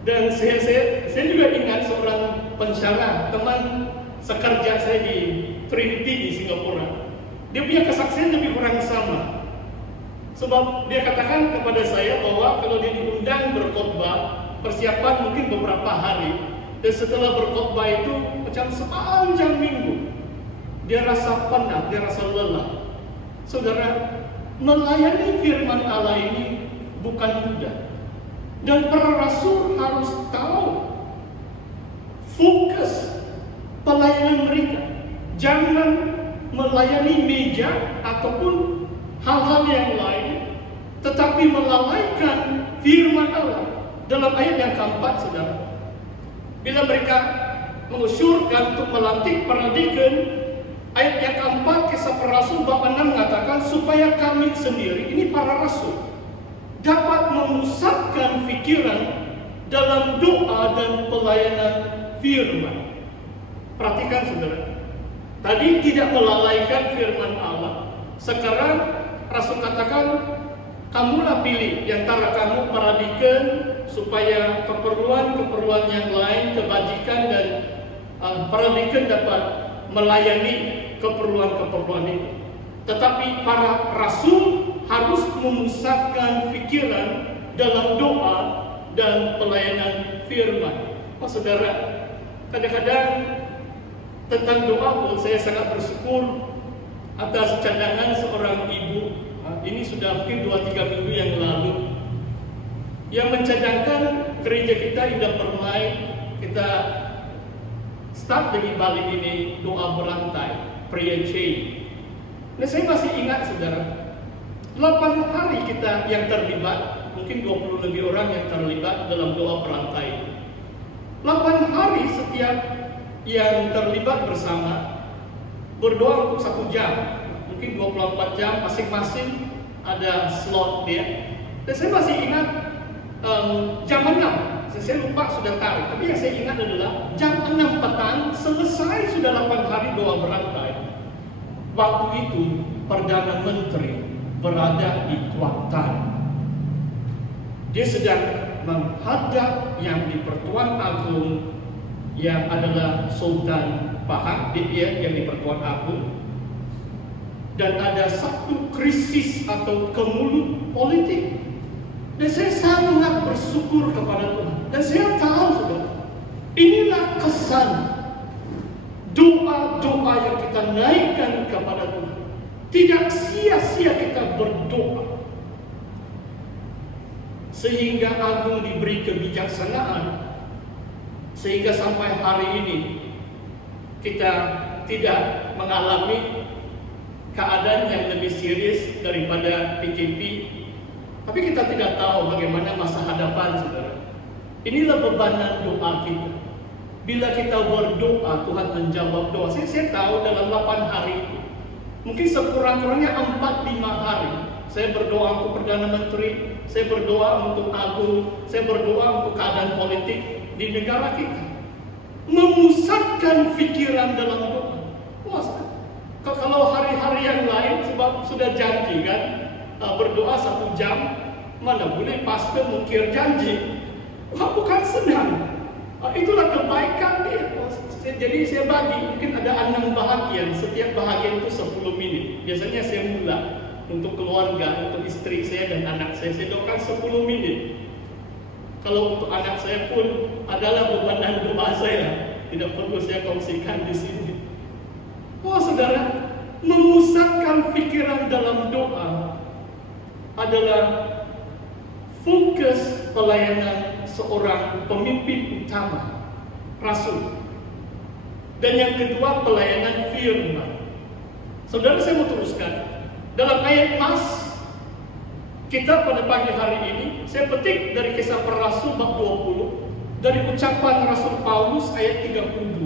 Dan saya juga ingat seorang pensyarah, teman sekerja saya di Trinity di Singapura. Dia punya kesaksian lebih kurang sama. Sebab dia katakan kepada saya bahwa kalau dia diundang berkhotbah, persiapan mungkin beberapa hari, dan setelah berkhotbah itu macam sepanjang minggu, dia rasa penat, dia rasa lelah. Saudara, melayani firman Allah ini bukan mudah. Dan para rasul harus tahu fokus pelayanan mereka. Jangan melayani meja ataupun hal-hal yang lain, tetapi melalaikan firman Allah. Dalam ayat yang keempat, saudara, bila mereka mengusyurkan untuk melantik para deacon, ayat yang keempat Kisah Para Rasul bab 6 mengatakan supaya kami sendiri, ini para rasul, dapat memusatkan pikiran dalam doa dan pelayanan firman. Perhatikan saudara, tadi tidak melalaikan firman Allah. Sekarang Rasul katakan, kamulah pilih di antara kamu para deacon supaya keperluan-keperluan yang lain, kebajikan dan para deacon dapat melayani keperluan-keperluan itu. Tetapi para rasul harus memusatkan pikiran dalam doa dan pelayanan firman. Oh saudara, kadang-kadang tentang doa pun saya sangat bersyukur atas cadangan seorang ibu. Ini sudah mungkin 2-3 minggu yang lalu, yang mencadangkan gereja kita Indah Permai. Kita start dari Bali ini doa berantai, prayer chain. Nah, saya masih ingat saudara, 8 hari kita yang terlibat, mungkin 20 lebih orang yang terlibat dalam doa berantai. 8 hari setiap yang terlibat bersama berdoa untuk 1 jam, mungkin 24 jam, masing-masing ada slot dia. Dan saya masih ingat jam 6, saya lupa sudah tarik, tapi yang saya ingat adalah jam 6 petang selesai sudah 8 hari doa berantai. Waktu itu Perdana Menteri berada di Kuantan. Dia sedang menghadap yang di Pertuan Agung yang adalah Sultan Pahang, dia yang di Pertuan Agung. Dan ada satu krisis atau kemulut politik. Dan saya sangat bersyukur kepada Tuhan. Dan saya tahu saudara, inilah kesan doa-doa yang kita naikkan kepada Tuhan. Tidak sia-sia kita berdoa, sehingga Agung diberi kebijaksanaan, sehingga sampai hari ini kita tidak mengalami keadaan yang lebih serius daripada PKP. Tapi kita tidak tahu bagaimana masa hadapan saudara. Inilah bebanan doa kita. Bila kita berdoa, Tuhan menjawab doa. Saya tahu dalam 8 hari, mungkin sekurang-kurangnya 4-5 hari, saya berdoa untuk Perdana Menteri, saya berdoa untuk Agung, saya berdoa untuk keadaan politik di negara kita. Memusatkan pikiran dalam doa. Wah, kalau hari-hari yang lain, sebab sudah janji kan, berdoa 1 jam, mana boleh pastor mungkir janji. Wah, bukan senang. Itulah kebaikan dia. Jadi saya bagi, mungkin ada 6 bahagian. Setiap bahagian itu 10 menit. Biasanya saya mula untuk keluarga, untuk istri saya dan anak saya doakan 10 menit. Kalau untuk anak saya pun adalah bebanan doa saya, tidak perlu saya kongsikan di sini. Wah saudara, memusatkan pikiran dalam doa adalah fokus pelayanan seorang pemimpin utama, rasul. Dan yang kedua, pelayanan firman. Saudara, saya mau teruskan dalam ayat pas kita pada pagi hari ini. Saya petik dari Kisah Para Rasul bab 20, dari ucapan Rasul Paulus ayat 32.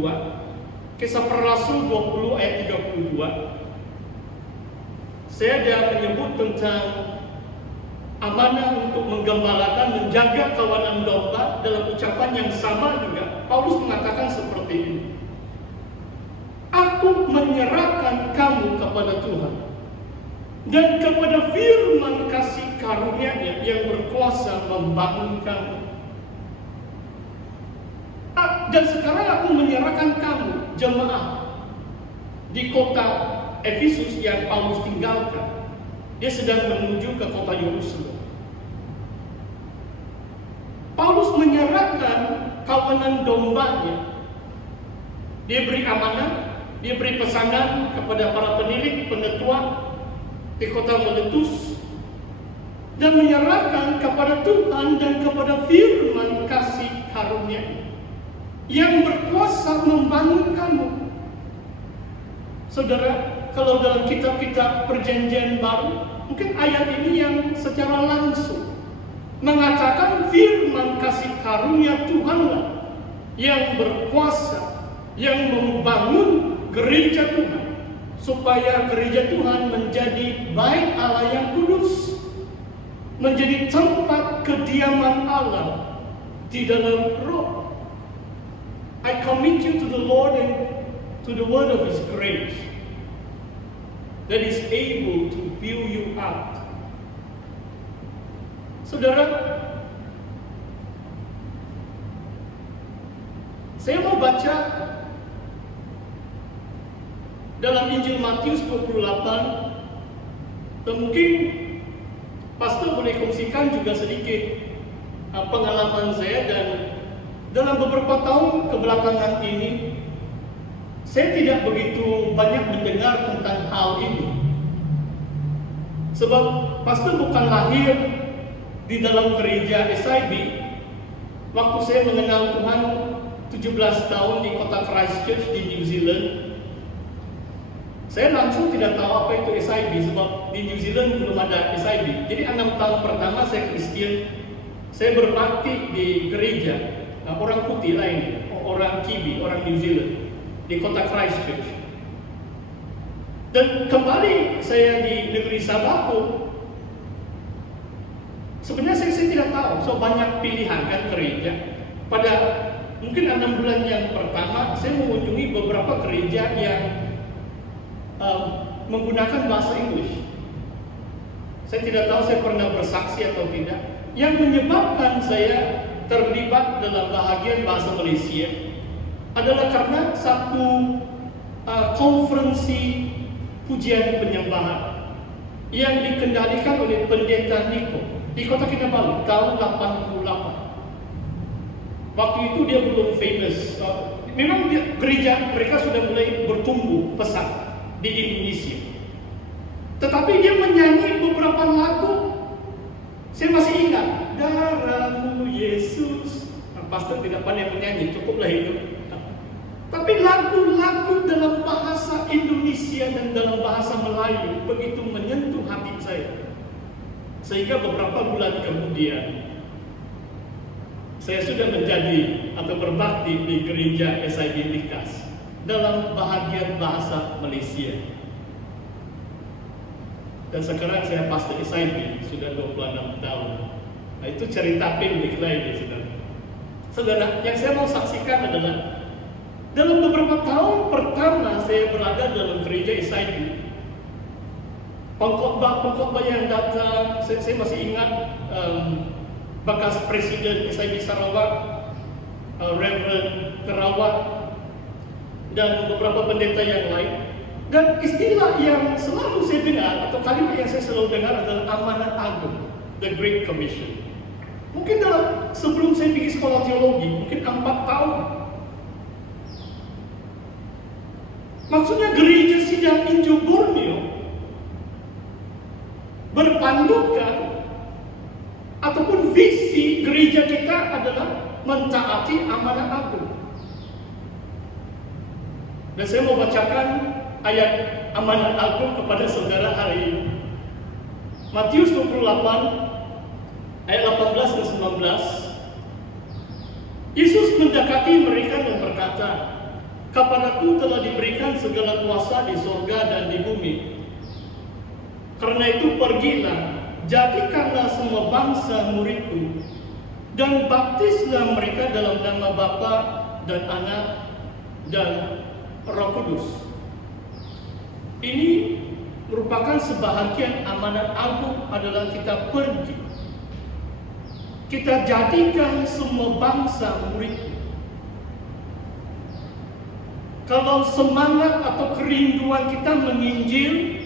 Kisah Para Rasul 20 ayat 32. Saya ada menyebut tentang amanah untuk menggembalakan, menjaga kawanan domba. Dalam ucapan yang sama juga Paulus mengatakan seperti ini: Aku menyerahkan kamu kepada Tuhan dan kepada firman kasih karunia-Nya yang berkuasa membangun kamu. dan sekarang aku menyerahkan kamu, jemaah di kota Efesus yang Paulus tinggalkan. Dia sedang menuju ke kota Yerusalem. Paulus menyerahkan kawanan dombanya. Dia beri amanah, dia beri pesanan kepada para penilik, penetua di kota Miletus, dan menyerahkan kepada Tuhan dan kepada firman kasih karunia yang berkuasa membangun kamu. Saudara, kalau dalam kitab-kitab perjanjian baru, mungkin ayat ini yang secara langsung mengatakan firman kasih karunia Tuhanlah yang berkuasa, yang membangun gereja Tuhan, supaya gereja Tuhan menjadi bait Allah yang kudus, menjadi tempat kediaman Allah di dalam roh. I commit you to the Lord and to the word of His grace that is able to build you up. Saudara, saya mau baca dalam Injil Matius 28, dan mungkin pastor boleh kongsikan juga sedikit pengalaman saya. Dan dalam beberapa tahun kebelakangan ini, saya tidak begitu banyak mendengar tentang hal ini, sebab pastor bukan lahir di dalam gereja SIB. Waktu saya mengenal Tuhan 17 tahun di kota Christchurch di New Zealand, saya langsung tidak tahu apa itu SIB, sebab di New Zealand belum ada SIB. Jadi 6 tahun pertama saya Kristen, saya berbakti di gereja orang putih lain, orang Kiwi, orang New Zealand di kota Christchurch. Dan kembali saya di negeri Sabah, sebenarnya saya tidak tahu, so banyak pilihan kan gereja. Pada mungkin 6 bulan yang pertama, saya mengunjungi beberapa gereja yang menggunakan bahasa Inggris. Saya tidak tahu saya pernah bersaksi atau tidak. Yang menyebabkan saya terlibat dalam bahagian bahasa Malaysia adalah karena satu konferensi pujian penyembahan yang dikendalikan oleh pendeta Niko di kota Kinabalu tahun 88. Waktu itu dia belum famous. Memang gereja mereka sudah mulai bertumbuh pesat di Indonesia. Tetapi dia menyanyi beberapa lagu. Saya masih ingat, darahmu Yesus. Pastor tidak pandai menyanyi, cukuplah itu. Tapi lagu-lagu dalam bahasa Indonesia dan dalam bahasa Melayu begitu menyentuh hati saya. Sehingga beberapa bulan kemudian saya sudah menjadi atau berbakti di gereja SIB Likas dalam bahagian bahasa Malaysia. Dan sekarang saya pastor SIB sudah 26 tahun. Nah, itu cerita pendek lain, saudara. Saudara, yang saya mau saksikan adalah dalam beberapa tahun pertama saya berada dalam gereja SIB, pengkhotbah yang datang, saya masih ingat bekas Presiden SIB Sarawak, Reverend Kerawat, dan beberapa pendeta yang lain. Dan istilah yang selalu saya dengar atau kalimat yang saya selalu dengar adalah amanat agung, the Great Commission. Mungkin sebelum saya pergi sekolah teologi, mungkin 4 tahun. Maksudnya gereja Sidang Injil Borneo berpandukan ataupun visi gereja kita adalah mentaati amanat agung. Dan saya mau bacakan ayat amanat agung kepada saudara hari ini. Matius 28 ayat 18 dan 19. Yesus mendekati mereka dan berkata, "Kepadaku telah diberikan segala kuasa di sorga dan di bumi. Karena itu pergilah, jadikanlah semua bangsa muridku, dan baptislah mereka dalam nama Bapa dan Anak dan Roh Kudus." Ini merupakan sebahagian amanat agung adalah kita pergi. Kita jadikan semua bangsa murid. Kalau semangat atau kerinduan kita menginjil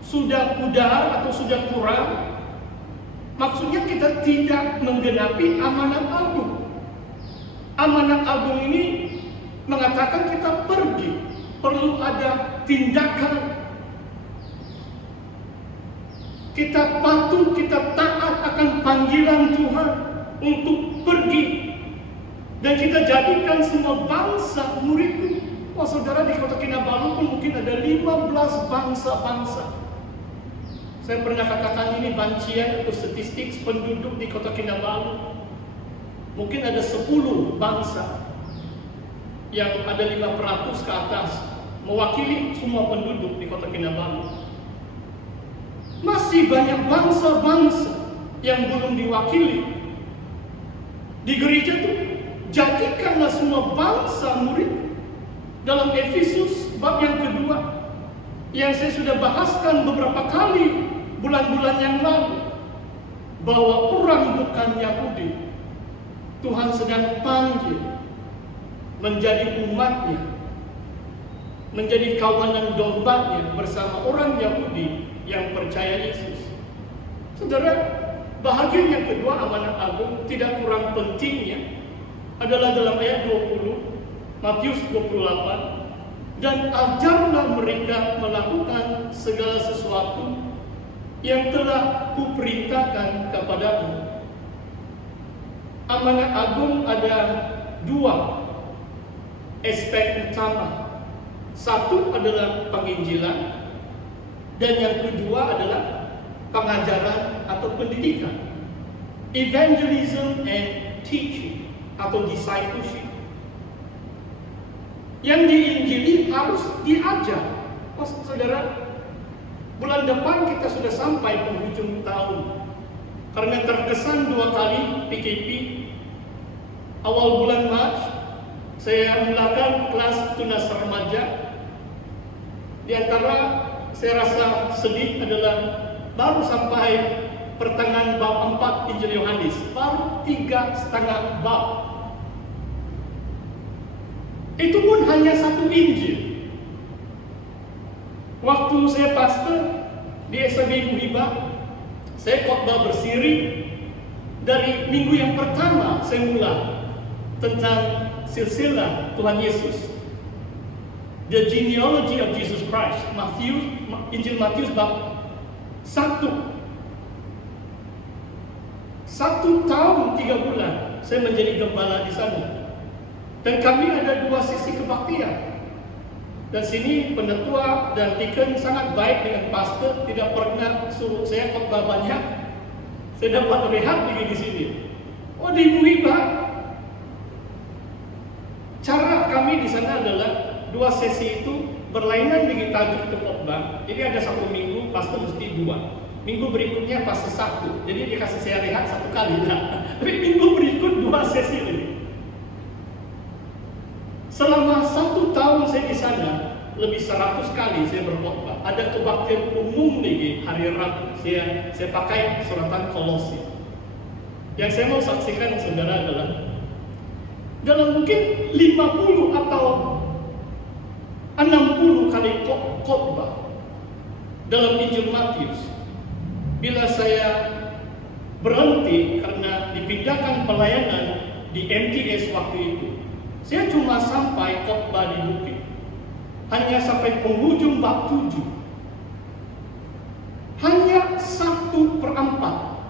sudah pudar atau sudah kurang, maksudnya kita tidak menggenapi amanat agung. Amanat agung ini mengatakan kita pergi, perlu ada tindakan. Kita patuh, kita taat akan panggilan Tuhan untuk pergi. Dan kita jadikan semua bangsa muridku. Oh saudara, di Kota Kinabalu pun mungkin ada 15 bangsa-bangsa. Saya pernah katakan ini bancian atau statistik penduduk di Kota Kinabalu. Mungkin ada 10 bangsa yang ada 5% ke atas mewakili semua penduduk di Kota Kinabalu. Masih banyak bangsa-bangsa yang belum diwakili. Di gereja itu jadikanlah semua bangsa murid. Dalam Efesus bab yang kedua yang saya sudah bahaskan beberapa kali bulan-bulan yang lalu, bahwa orang bukan Yahudi Tuhan sedang panggil menjadi umatnya, menjadi kawanan dombanya bersama orang Yahudi yang percaya Yesus. Saudara, bahagian yang kedua amanat agung tidak kurang pentingnya adalah dalam ayat 20 Matius 28, dan ajarlah mereka melakukan segala sesuatu yang telah kuperintahkan kepadamu. Amanat agung ada 2 aspek utama. Satu adalah penginjilan, dan yang kedua adalah pengajaran atau pendidikan. Evangelism and teaching atau discipleship. Yang diinjili harus diajar. Oh, saudara, bulan depan kita sudah sampai penghujung tahun. Karena terkesan 2 kali PKP. Awal bulan Maret saya mulakan kelas tunas remaja. Di antara saya rasa sedih adalah baru sampai pertengahan bab 4 Injil Yohanes, baru 3,5 bab. Itu pun hanya 1 Injil. Waktu saya pastor di SAB Muhibah, saya khotbah bersiri. Dari minggu yang pertama saya mulai tentang silsilah Tuhan Yesus, the genealogy of Jesus Christ. Injil Matius bab 1. 1 tahun 3 bulan saya menjadi gembala di sana. Dan kami ada 2 sesi kebaktian. Dan sini penetua dan deacon sangat baik dengan pastor, tidak pernah suruh saya khotbah banyak. Saya dapat rehat lagi di sini. Oh, di Muhibah, cara kami di sana adalah 2 sesi itu berlainan dengan tajuk ke khotbah. Jadi ada 1 minggu pastor mesti 2. Minggu berikutnya pastor 1. Jadi dikasih saya rehat 1 kali. Nah, tapi minggu berikut 2 sesi lagi. Selama 1 tahun saya di sana, lebih 100 kali saya berkhotbah. Ada kebaktian umum lagi hari Rabu. Saya pakai suratan Kolose. Yang saya mau saksikan saudara adalah dalam mungkin 50 atau 60 kali khotbah dalam Injil Matius. Bila saya berhenti karena dipindahkan pelayanan di MTS waktu itu, saya cuma sampai khotbah di bukit. Hanya sampai penghujung bab 7. Hanya 1/4.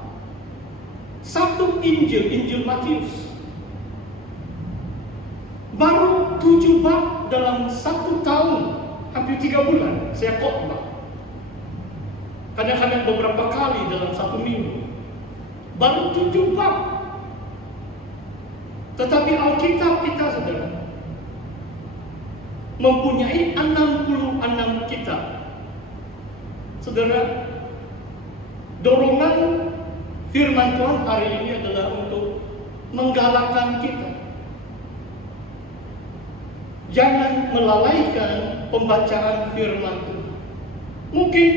1 Injil Matius. Baru 7 bab dalam 1 tahun, hampir 3 bulan saya khotbah. Kadang-kadang beberapa kali dalam 1 minggu. Baru 7 bab. Tetapi Alkitab kita, saudara, mempunyai 66 kitab. Saudara, dorongan firman Tuhan hari ini adalah untuk menggalakkan kita. Jangan melalaikan pembacaan firman Tuhan. Mungkin